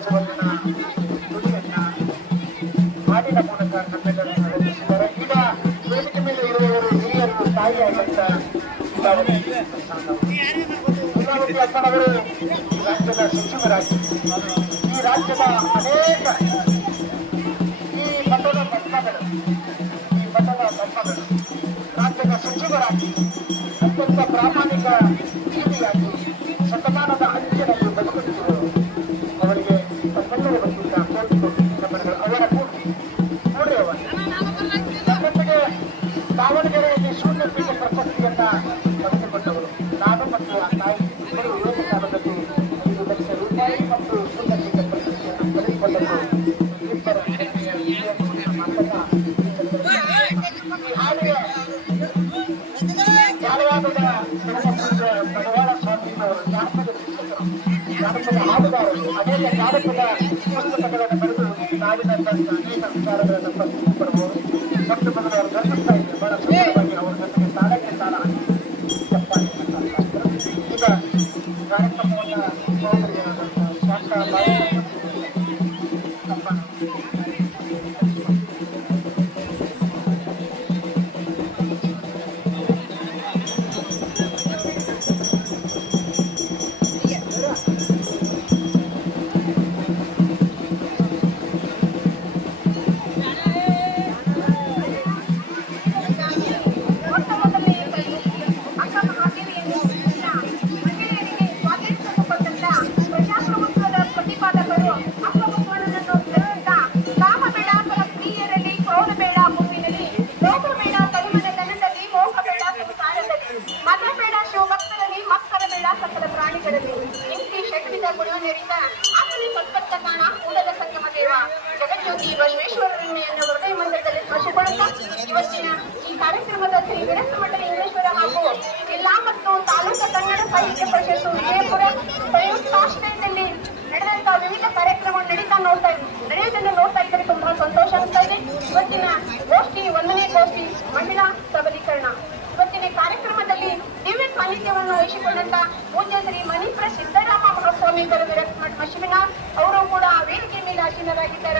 ಬಸವಣ್ಣನ ನುಡಿಯನ್ನ ಹಾಡಿನ ಮೂಲಕ ನಮ್ಮೆಲ್ಲರನ್ನು ರಚಿಸಿದ್ದಾರೆ. ಈಗ ವೇದಿಕೆ ಮೇಲೆ ಇರುವವರು ಹಿರಿಯರು, ತಾಯಿಯಾದಂತ ಲೀಲಾವತಿ ಅಕ್ಕನವರು ರಾಜ್ಯದ ಸಚಿವರಾಗಿದ್ದು ಈ ರಾಜ್ಯದ ಅನೇಕ ಈ ಮಠದ ಪದ್ಮಗಳು ರಾಜ್ಯದ ಸಚಿವರಾಗಿ ಅತ್ಯಂತ ಪ್ರಾಮಾಣಿಕ ಜೀವಿಯಾಗಿ ಶತಮಾನದ ಅಂಚಿನಲ್ಲಿ ಬದುಕುತ್ತಿದ್ದರು. ಅವರಿಗೆ ತಮ್ಮೆಲ್ಲರ ವತಿಯಿಂದ ಕೋಟಿ ನಮನಗಳು. ಅವರ ಪೂರ್ತಿ ನೋಡ್ರಿ ನಮ್ಮೊಂದಿಗೆ ದಾವಣಗೆರೆಯಲ್ಲಿ ಶೂನ್ಯ ಪೀಠ ಪ್ರಶಸ್ತಿಯನ್ನ ಪಡೆದುಕೊಂಡವರು ನಾನು ಮತ್ತು ಆ ತಾಯಿ ಇಬ್ಬರು ಏಕ ಕಾಲದಲ್ಲಿ 5 ಲಕ್ಷ ರೂಪಾಯಿ ಮತ್ತು ಶೂನ್ಯ ಪೀಠ ಪ್ರಶಸ್ತಿಯನ್ನು ಪಡೆದುಕೊಂಡವರು. ಇಬ್ಬರ ಮಾತನ್ನ ಬಡವಾಳ ಸ್ವಾಮಿಯವರು ಜಾನಪದ ಹಾಡುಗಾರರು ಅನೇಕ ಜಾನಪದ ಪುಸ್ತಕಗಳನ್ನು ಬರೆದು ನಾಡಿನಾದ್ಯಂತ ಅನೇಕ ವಿಚಾರಗಳನ್ನು ಪ್ರಸ್ತುತಪಡಬಹುದು. ಮತ್ತು ಅವರು ಗರ್ಭಿಸ್ತಾ ಇದ್ದಾರೆ ಬಹಳ ಸುಂದರವಾಗಿ ಅವರ ಜೊತೆಗೆ ತಾಳಕ್ಕೆ ತಾಳ ಈಗ ಕಾರ್ಯಕ್ರಮವನ್ನು ಸಹೋದರಿಯರಾದಂತಹ ಶಾಂತಾ ಬಾಯಿ ಇವತ್ತಿನ ಈ ಕಾರ್ಯಕ್ರಮದ ಶ್ರೀ ವಿರಕ್ತ ಮಠ ಲಿಂಗೇಶ್ವರ ಹಾಗೂ ಜಿಲ್ಲಾ ಮತ್ತು ತಾಲೂಕು ಕನ್ನಡ ಸಾಹಿತ್ಯ ಪರಿಷತ್ತು ವಿಜಯಪುರ ಸಂಯುಕ್ತಾಶ್ರಯದಲ್ಲಿ ನಡೆದಂತಹ ವಿವಿಧ ಕಾರ್ಯಕ್ರಮಗಳು ನಡೆಯುವುದನ್ನು ನೋಡ್ತಾ ಇದ್ದರೆ ತುಂಬಾ ಸಂತೋಷ ಆಗ್ತಾ ಇದೆ. ಇವತ್ತಿನ ಗೋಷ್ಠಿ 1ನೇ ಗೋಷ್ಠಿ ಮಹಿಳಾ ಸಬಲೀಕರಣ. ಇವತ್ತಿನ ಕಾರ್ಯಕ್ರಮದಲ್ಲಿ ದಿವ್ಯ ಸಾನ್ನಿಧ್ಯವನ್ನು ವಹಿಸಿಕೊಂಡಂತ ಪೂಜ್ಯ ಶ್ರೀ ಮಣಿಪುರ ಸಿದ್ದರಾಮ ಮಹಾಸ್ವಾಮಿಗಳು ವಿರಕ್ತ ಮಠ ಮಶಿವಿನಾಳ್ ಅವರು ಕೂಡ ವೇದಿಕೆ ಮೇಲೆ ಆಸೀನರಾಗಿದ್ದಾರೆ.